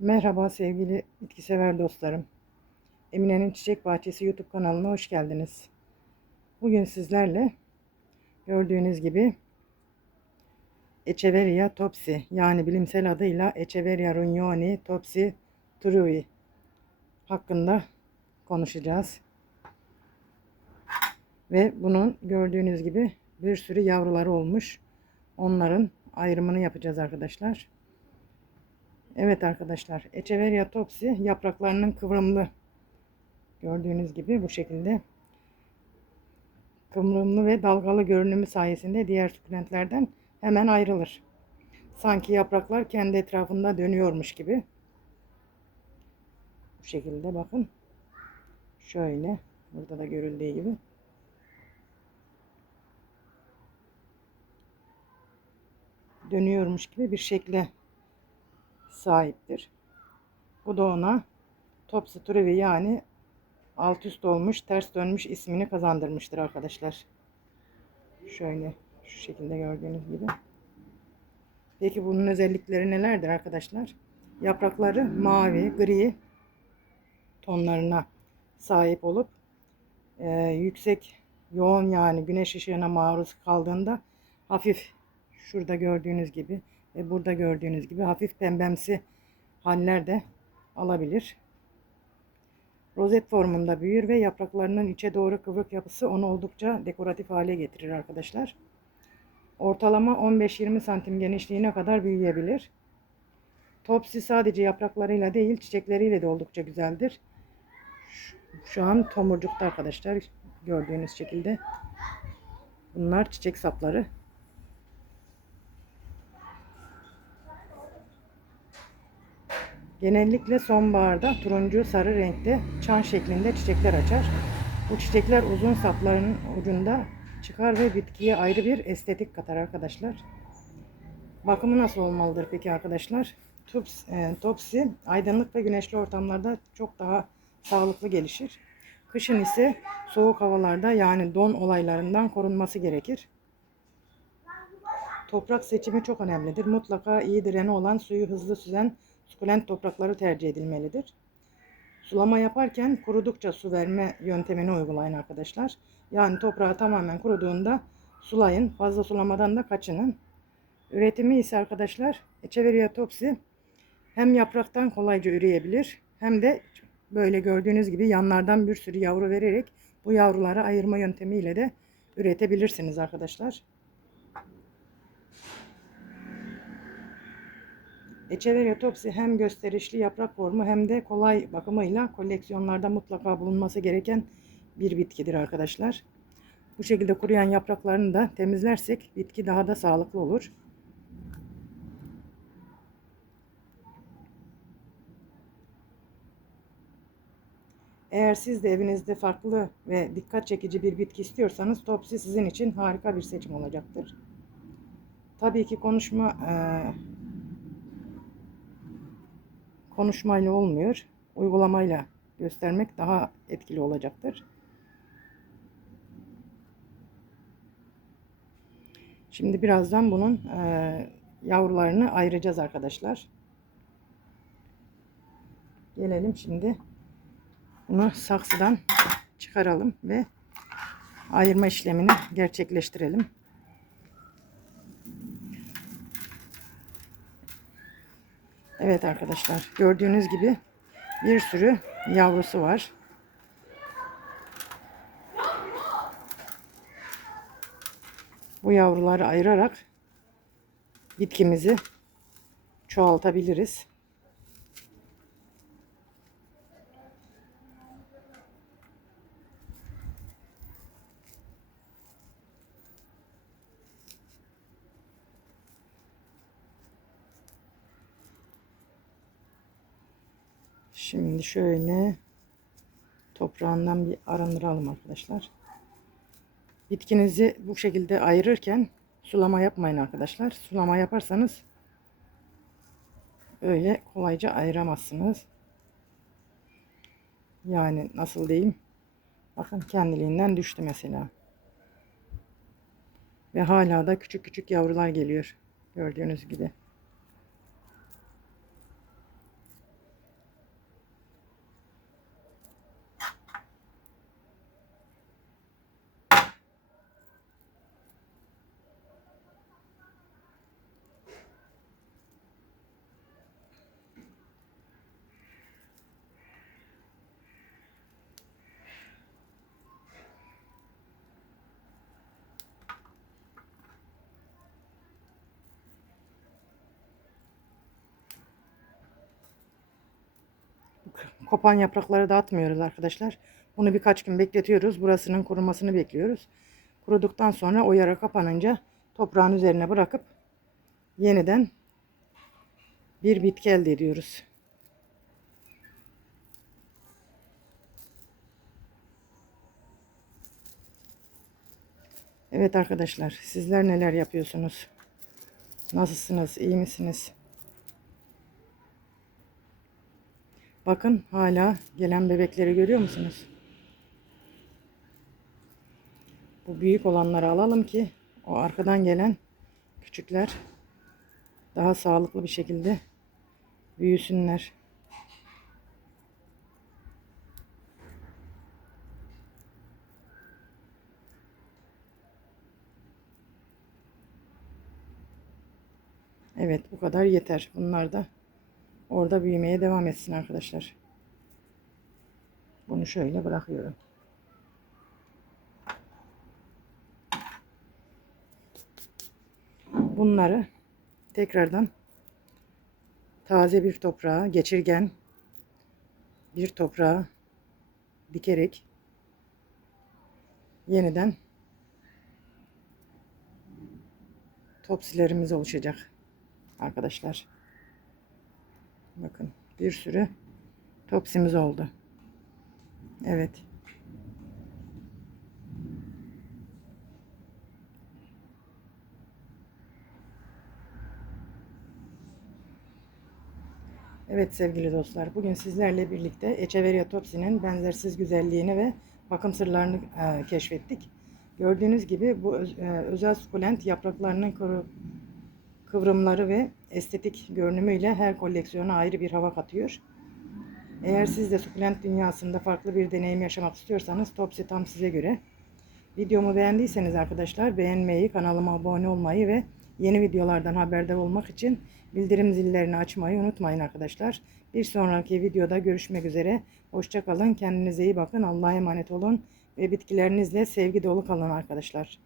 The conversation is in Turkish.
Merhaba sevgili bitki sever dostlarım. Emine'nin Çiçek Bahçesi YouTube kanalına hoş geldiniz. Bugün sizlerle gördüğünüz gibi Echeveria topsi yani bilimsel adıyla Echeveria rugnoni topsi trui hakkında konuşacağız. Ve bunun gördüğünüz gibi bir sürü yavruları olmuş. Onların ayrımını yapacağız arkadaşlar. Evet arkadaşlar, Echeveria topsi yapraklarının kıvrımlı. Gördüğünüz gibi bu şekilde kıvrımlı ve dalgalı görünümü sayesinde diğer sukulentlerden hemen ayrılır. Sanki yapraklar kendi etrafında dönüyormuş gibi. Bu şekilde bakın. Şöyle burada da görüldüğü gibi. Dönüyormuş gibi bir şekle sahiptir. Bu da ona Topsy Turvy yani alt üst olmuş, ters dönmüş ismini kazandırmıştır arkadaşlar. Şöyle şu şekilde gördüğünüz gibi. Peki bunun özellikleri nelerdir arkadaşlar? Yaprakları mavi, gri tonlarına sahip olup e, yüksek, yoğun yani güneş ışığına maruz kaldığında hafif şurada gördüğünüz gibi ve burada gördüğünüz gibi hafif pembemsi haller de alabilir. Rozet formunda büyür ve yapraklarının içe doğru kıvrık yapısı onu oldukça dekoratif hale getirir arkadaşlar. Ortalama 15-20 santim genişliğine kadar büyüyebilir. Topsi sadece yapraklarıyla değil çiçekleriyle de oldukça güzeldir. Şu an tomurcukta arkadaşlar gördüğünüz şekilde. Bunlar çiçek sapları. Genellikle sonbaharda turuncu sarı renkte çan şeklinde çiçekler açar. Bu çiçekler uzun sapların ucunda çıkar ve bitkiye ayrı bir estetik katar arkadaşlar. Bakımı nasıl olmalıdır peki arkadaşlar? Tups, e, topsi aydınlık ve güneşli ortamlarda çok daha sağlıklı gelişir. Kışın ise soğuk havalarda yani don olaylarından korunması gerekir. Toprak seçimi çok önemlidir. Mutlaka iyi direni olan suyu hızlı süzen sukulent toprakları tercih edilmelidir. Sulama yaparken kurudukça su verme yöntemini uygulayın arkadaşlar. Yani toprağı tamamen kuruduğunda sulayın. Fazla sulamadan da kaçının. Üretimi ise arkadaşlar Echeveria topsi hem yapraktan kolayca üreyebilir hem de böyle gördüğünüz gibi yanlardan bir sürü yavru vererek bu yavruları ayırma yöntemiyle de üretebilirsiniz arkadaşlar. Echeveria topsi hem gösterişli yaprak formu hem de kolay bakımıyla koleksiyonlarda mutlaka bulunması gereken bir bitkidir arkadaşlar. Bu şekilde kuruyan yapraklarını da temizlersek bitki daha da sağlıklı olur. Eğer siz de evinizde farklı ve dikkat çekici bir bitki istiyorsanız Topsi sizin için harika bir seçim olacaktır. Tabii ki konuşma e, konuşmayla olmuyor. Uygulamayla göstermek daha etkili olacaktır. Şimdi birazdan bunun e, yavrularını ayıracağız arkadaşlar. Gelelim şimdi bunu saksıdan çıkaralım ve ayırma işlemini gerçekleştirelim. Evet arkadaşlar gördüğünüz gibi bir sürü yavrusu var. Bu yavruları ayırarak bitkimizi çoğaltabiliriz. Şimdi şöyle toprağından bir arındıralım arkadaşlar. Bitkinizi bu şekilde ayırırken sulama yapmayın arkadaşlar. Sulama yaparsanız öyle kolayca ayıramazsınız. Yani nasıl diyeyim? Bakın kendiliğinden düştü mesela. Ve hala da küçük küçük yavrular geliyor. Gördüğünüz gibi. Kopan yaprakları da atmıyoruz arkadaşlar. Bunu birkaç gün bekletiyoruz. Burasının kurumasını bekliyoruz. Kuruduktan sonra o yara kapanınca toprağın üzerine bırakıp yeniden bir bitki elde ediyoruz. Evet arkadaşlar, sizler neler yapıyorsunuz? Nasılsınız? İyi misiniz? Bakın hala gelen bebekleri görüyor musunuz? Bu büyük olanları alalım ki o arkadan gelen küçükler daha sağlıklı bir şekilde büyüsünler. Evet bu kadar yeter. Bunlar da orada büyümeye devam etsin arkadaşlar. Bunu şöyle bırakıyorum. Bunları tekrardan taze bir toprağa, geçirgen bir toprağa dikerek yeniden topsilerimiz oluşacak arkadaşlar. Bakın bir sürü topsimiz oldu. Evet. Evet sevgili dostlar, bugün sizlerle birlikte Echeveria topsinin benzersiz güzelliğini ve bakım sırlarını e, keşfettik. Gördüğünüz gibi bu öz- e, özel sukulent yapraklarının kıvrımları ve estetik görünümüyle her koleksiyona ayrı bir hava katıyor. Eğer siz de sukulent dünyasında farklı bir deneyim yaşamak istiyorsanız Topsy tam size göre. Videomu beğendiyseniz arkadaşlar beğenmeyi, kanalıma abone olmayı ve yeni videolardan haberdar olmak için bildirim zillerini açmayı unutmayın arkadaşlar. Bir sonraki videoda görüşmek üzere. Hoşçakalın, kendinize iyi bakın, Allah'a emanet olun ve bitkilerinizle sevgi dolu kalın arkadaşlar.